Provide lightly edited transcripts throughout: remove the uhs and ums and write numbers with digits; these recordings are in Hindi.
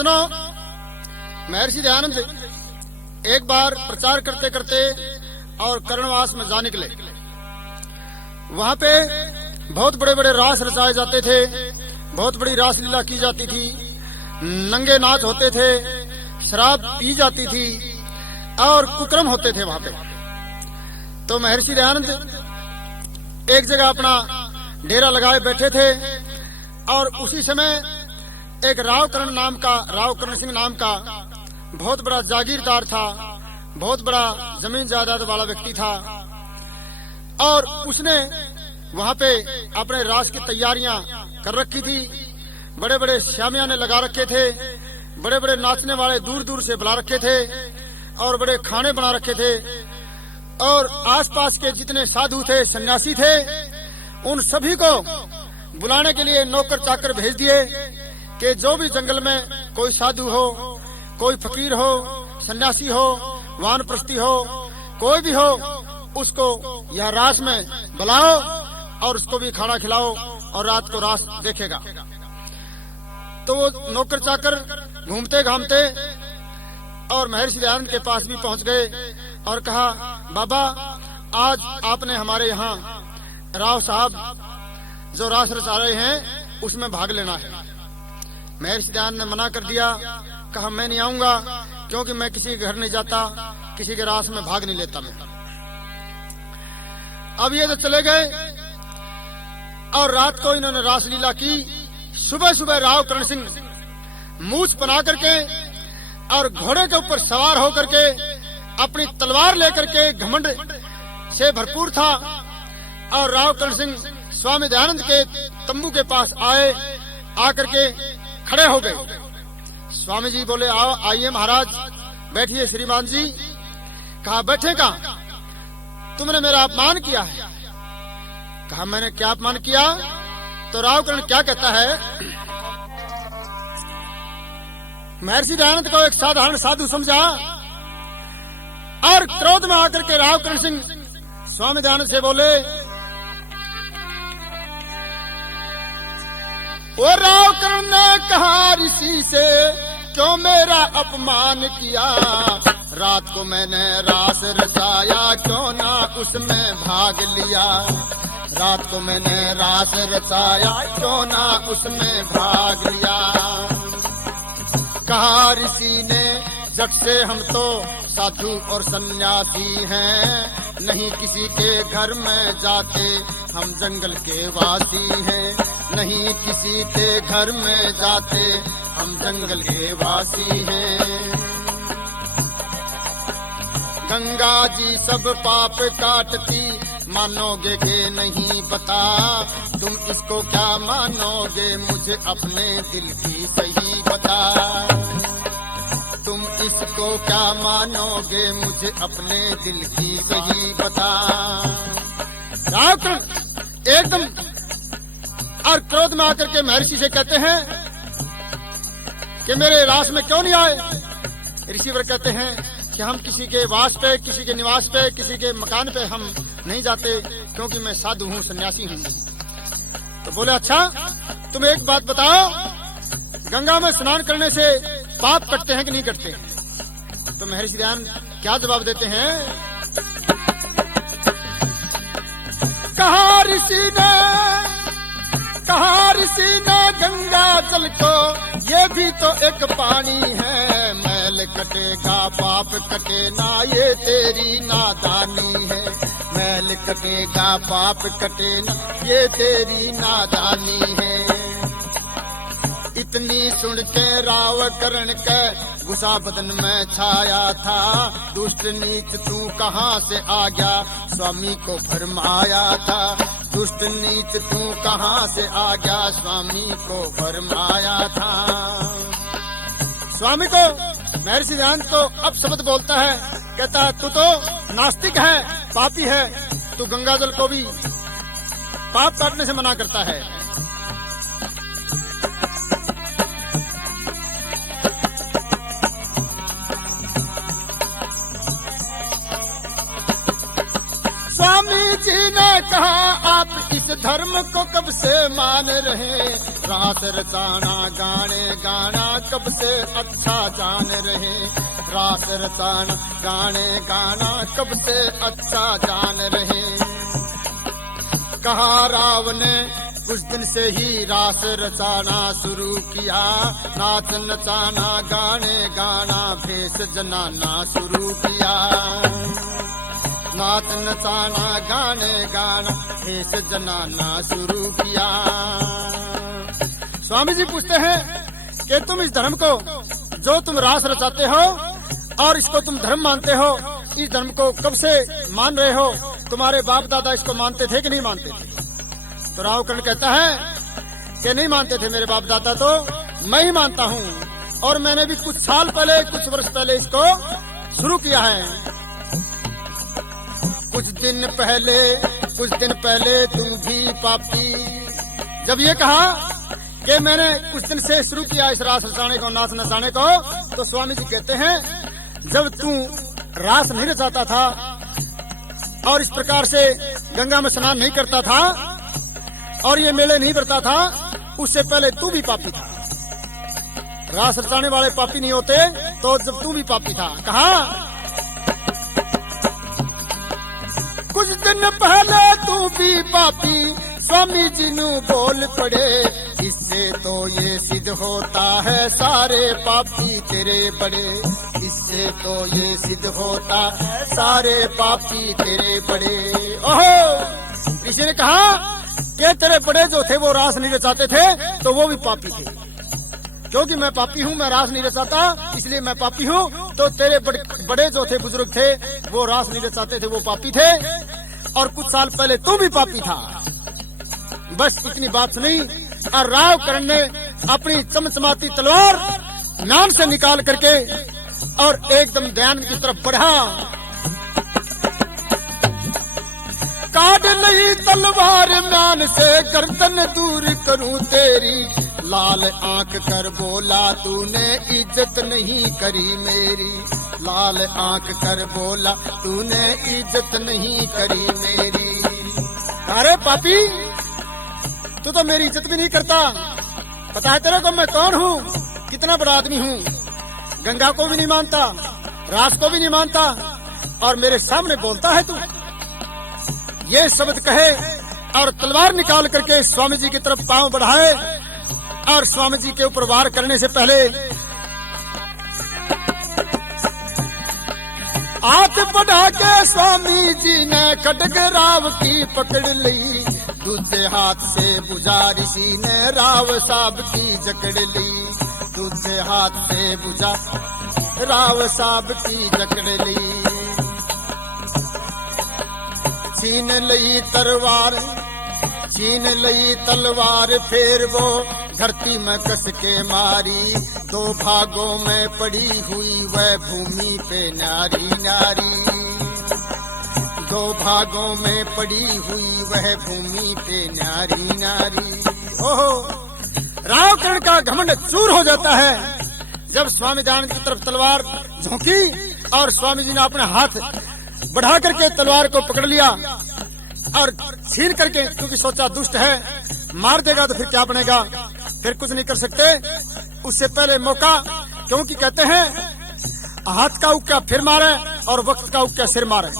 सज्जनों, महर्षि दयानंद एक बार प्रचार करते करते और कर्णवास में जा निकले। वहां पे बहुत बड़े बड़े रास रचाए जाते थे, बहुत बड़ी रासलीला की जाती थी, नंगे नाच होते थे, शराब पी जाती थी और कुकर्म होते थे वहां पे। तो महर्षि दयानंद एक जगह अपना डेरा लगाए बैठे थे और उसी समय एक राव करण सिंह नाम का बहुत बड़ा जागीरदार था, बहुत बड़ा जमीन जायदाद वाला व्यक्ति था और उसने वहां पे अपने रास की तैयारियां कर रखी थी। बड़े बड़े शामियाने लगा रखे थे, बड़े बड़े नाचने वाले दूर दूर से बुला रखे थे और बड़े खाने बना रखे थे और आसपास के जितने साधु थे, सन्यासी थे, उन सभी को बुलाने के लिए नौकर चाकर भेज दिए कि जो भी जंगल में कोई साधु हो, कोई फकीर हो, सन्यासी हो, वानप्रस्थी हो, कोई भी हो, उसको यह रास में बुलाओ और उसको भी खाना खिलाओ और रात को रास देखेगा। तो वो नौकर चाकर घूमते घामते और महर्षि दयानंद के पास भी पहुंच गए और कहा, बाबा आज आपने हमारे यहाँ राव साहब जो रास रचा रहे हैं उसमें भाग लेना है। महर्षि दयानंद ने मना कर दिया, कहा मैं नहीं आऊंगा क्योंकि मैं किसी के घर नहीं जाता, किसी के रास में भाग नहीं लेता मैं। अब ये तो चले गए और रात को इन्होंने रासलीला की। सुबह सुबह राव करण सिंह मूछ बना करके और घोड़े के ऊपर सवार होकर के अपनी तलवार लेकर के घमंड से भरपूर था और राव करण सिंह स्वामी दयानंद के तंबू के पास आए, आकर के खड़े हो गए। स्वामी जी बोले, आओ आइए महाराज, बैठिए श्रीमान जी। कहा बैठे का, तुमने मेरा अपमान किया है। कहा मैंने क्या अपमान किया? तो राव करण क्या कहता है, महर्षि दयानंद को एक साधारण साधु समझा और क्रोध में आकर के राव करण सिंह स्वामी दयानंद से बोले, वो राव करण ने कहा ऋषि से क्यों मेरा अपमान किया, रात को मैंने रास रचाया क्यों ना उसमें भाग लिया, रात को मैंने रास रचाया क्यों ना उसमें भाग लिया। कहा ऋषि ने जट से हम तो साधु और सन्यासी हैं, नहीं किसी के घर में जाते हम जंगल के वासी हैं, नहीं किसी के घर में जाते हम जंगल के वासी हैं। गंगा जी सब पाप काटती मानोगे के नहीं पता, तुम इसको क्या मानोगे मुझे अपने दिल की सही बता, तुम इसको क्या मानोगे मुझे अपने दिल की सही बता। राव करण एकदम और क्रोध में आकर के महर्षि से कहते हैं कि मेरे रास में क्यों नहीं आए। ऋषिवर कहते हैं कि हम किसी के वास पे, किसी के निवास पे, किसी के मकान पे हम नहीं जाते क्योंकि मैं साधु हूँ, सन्यासी हूँ। तो बोले अच्छा तुम एक बात बताओ, गंगा में स्नान करने से पाप कटते हैं कि नहीं कटते? तो महर्षि दयानंद क्या जवाब देते हैं, कहा ऋषि ने गंगा जल को ये भी तो एक पानी है, मैल कटेगा पाप कटे ना ये तेरी नादानी है, मैल कटेगा पाप कटे ना ये तेरी नादानी है। इतनी सुन के राव करण के गुस्सा बदन में छाया था, दुष्ट नीच तू कहाँ से आ गया स्वामी को फरमाया था, दुष्ट नीच तू कहाँ से आ गया स्वामी को फरमाया था। स्वामी को महर्षि दयानंद को अब शब्द बोलता है, कहता है तू तो नास्तिक है, पापी है, तू गंगा जल को भी पाप काटने से मना करता है। स्वामी जी ने कहा आप इस धर्म को कब से मान रहे, रास रचाना गाने गाना कब से अच्छा जान रहे, रास रचाना गाने गाना कब से अच्छा जान रहे। कहा राव ने कुछ दिन से ही रास रचाना शुरू किया, नाच नचाना गाने गाना भेष जनाना शुरू किया, नाच नचाना गाने गाना भेष जनाना शुरू किया। स्वामी जी पूछते हैं कि तुम इस धर्म को, जो तुम रास रचाते हो और इसको तुम धर्म मानते हो, इस धर्म को कब से मान रहे हो? तुम्हारे बाप दादा इसको मानते थे कि नहीं मानते थे? तो रावकर्ण कहता है कि नहीं मानते थे मेरे बाप दादा, तो मैं ही मानता हूँ, और मैंने भी कुछ साल पहले, कुछ वर्ष पहले इसको शुरू किया है। कुछ दिन पहले तुम भी पापी, जब ये कहा कि मैंने कुछ दिन से शुरू किया इस रास रचाने को, नाच नचाने को, तो स्वामी जी कहते हैं जब तू रास नहीं रचाता था और इस प्रकार से गंगा में स्नान नहीं करता था और ये मेले नहीं करता था, उससे पहले तू भी पापी था। रास रचाने वाले पापी नहीं होते, तो जब तू भी पापी था। कहा कुछ दिन पहले तू भी पापी, स्वामी जी नु बोल पड़े, इससे तो ये सिद्ध होता है सारे पापी तेरे बड़े, इससे तो ये सिद्ध होता है सारे पापी तेरे बड़े। ओहो, किसी ने कहा कि तेरे बड़े जो थे वो रास नहीं रचाते थे, तो वो भी पापी थे। क्योंकि मैं पापी हूँ, मैं रास नहीं रचाता, इसलिए मैं पापी हूँ। तो तेरे बड़े जो थे, बुजुर्ग थे, वो रास नहीं रचाते थे, वो पापी थे, और कुछ साल पहले तू भी पापी था। बस इतनी बात सुनी और रावकर्ण ने अपनी चमचमाती तलवार म्यान से निकाल करके और एकदम ध्यान की तरफ बढ़ा। काट ली तलवार म्यान से, गर्दन दूर करूं तेरी, लाल आंख कर बोला तूने इज्जत नहीं करी मेरी, लाल आंख कर बोला तूने इज्जत नहीं करी मेरी। अरे पापी, तू तो मेरी इज्जत भी नहीं करता। पता है तेरे को मैं कौन हूँ, कितना बड़ा आदमी हूँ। गंगा को भी नहीं मानता, रास को भी नहीं मानता, और मेरे सामने बोलता है तू। ये शब्द कहे और तलवार निकाल करके स्वामी जी की तरफ पांव बढ़ाए, और स्वामी जी के ऊपर वार करने से पहले हाथ बढ़ा के स्वामी जी ने खड्ग राव की पकड़ ली, दूसरे हाथ से बुझा ऋषि ने राव साहब की जकड़ ली, दूसरे हाथ से बुझा राव साहब की जकड़ ली। छीन लई तलवार फिर वो धरती में कस के मारी, दो भागों में पड़ी हुई वह भूमि पे नारी नारी, दो भागों में पड़ी हुई वह भूमि पे नारी नारी। ओहो, रावकर्ण का घमंड चूर हो जाता है जब स्वामी दयानंद की तरफ तलवार झोंकी और स्वामी जी ने अपना हाथ बढ़ा करके तलवार को पकड़ लिया और छीन करके, क्योंकि सोचा दुष्ट है, मार देगा तो फिर क्या बनेगा, फिर कुछ नहीं कर सकते। उससे पहले मौका, क्योंकि कहते हैं हाथ का उक्का फिर मारे और वक्त का उक्का सिर मारे।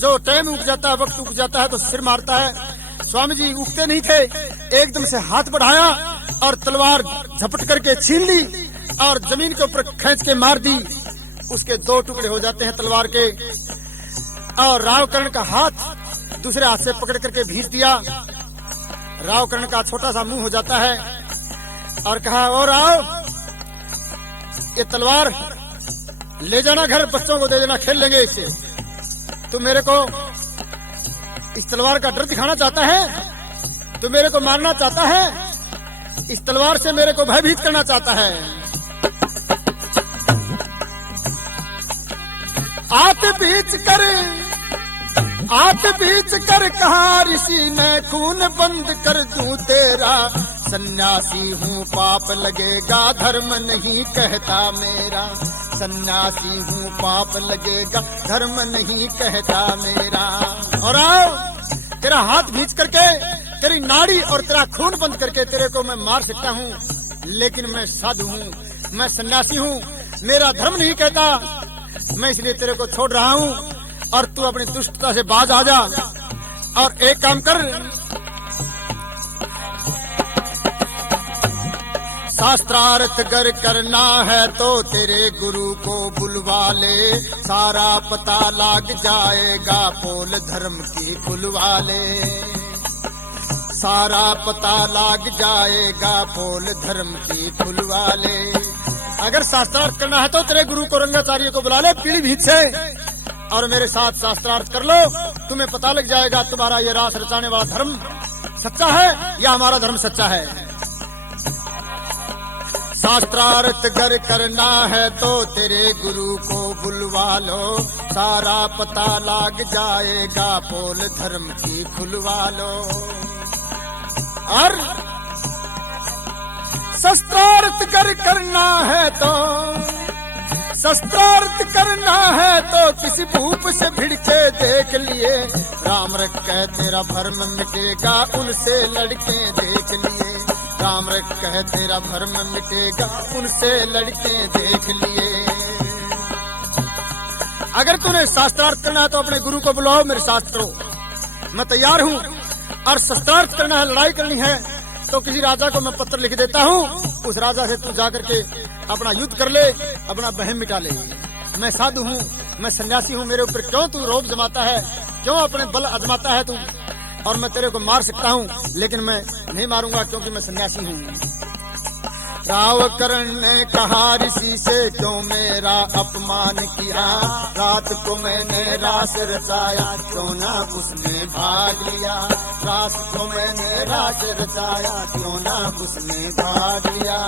जो टाइम उग जाता है, वक्त उग जाता है तो सिर मारता है। स्वामी जी उगते नहीं थे, एकदम से हाथ बढ़ाया और तलवार झपट करके छीन ली और जमीन के ऊपर खींच के मार दी। उसके दो टुकड़े हो जाते हैं तलवार के, और रावकर्ण का हाथ दूसरे हाथ से पकड़ करके भींच दिया। रावकर्ण का छोटा सा मुंह हो जाता है और कहा, और आओ, ये तलवार ले जाना घर, बच्चों को दे देना, खेल लेंगे इससे। तू मेरे को इस तलवार का डर दिखाना चाहता है, तू मेरे को मारना चाहता है, इस तलवार से मेरे को भयभीत करना चाहता है। आत बीच कर कहा ऋषि ने, खून बंद कर दूं तेरा, सन्यासी हूँ पाप लगेगा, धर्म नहीं कहता मेरा, सन्यासी हूँ पाप लगेगा, धर्म नहीं कहता मेरा। और तेरा हाथ खींच करके तेरी नाड़ी और तेरा खून बंद करके तेरे को मैं मार सकता हूँ, लेकिन मैं साधु हूँ, मैं सन्यासी हूँ, मेरा धर्म नहीं कहता, मैं इसलिए तेरे को छोड़ रहा हूँ और तू अपनी दुष्टता से बाज आ जा। और एक काम कर, शास्त्रार्थ गर करना है तो तेरे गुरु को बुलवा ले, सारा पता लाग जाएगा, पोल धर्म की खुलवा ले, सारा पता लाग जाएगा, पोल धर्म की खुलवा ले। अगर शास्त्रार्थ करना है तो तेरे गुरु को रंगाचार्य को बुला ले पीलीभीत से और मेरे साथ शास्त्रार्थ कर लो, तुम्हें पता लग जाएगा तुम्हारा ये रास रचाने वाला धर्म सच्चा है या हमारा धर्म सच्चा है। शास्त्रार्थ गर करना है तो तेरे गुरु को बुलवा लो, सारा पता लाग जाएगा, पोल धर्म की खुलवा लो। और शस्त्रार्थ गर करना है तो, शस्त्रार्थ करना है तो किसी भूप से भिड़ के देख लिए, राम रख तेरा भरम मिटेगा, उनसे लड़के देख लिए, राम रख तेरा भरम मिटेगा, उनसे लड़के देख लिए। अगर तूने शास्त्रार्थ करना है तो अपने गुरु को बुलाओ, मेरे साथ करो, मैं तैयार हूँ। और शस्त्रार्थ करना है, लड़ाई करनी है तो किसी राजा को मैं पत्र लिख देता हूँ, उस राजा से तू जाकर के अपना युद्ध कर ले, अपना बहम मिटा ले। मैं साधु हूँ, मैं सन्यासी हूँ, मेरे ऊपर क्यों तू रोब जमाता है, क्यों अपने बल आजमाता है तू, और मैं तेरे को मार सकता हूँ लेकिन मैं नहीं मारूंगा क्योंकि मैं सन्यासी हूँ। रावकरण ने कहा ऋषि से क्यों मेरा अपमान किया, रात को मैंने रास रचाया, क्यों ना उसने भाग लिया, रात को मैंने रास रचाया, क्यों ना उसने भाग लिया।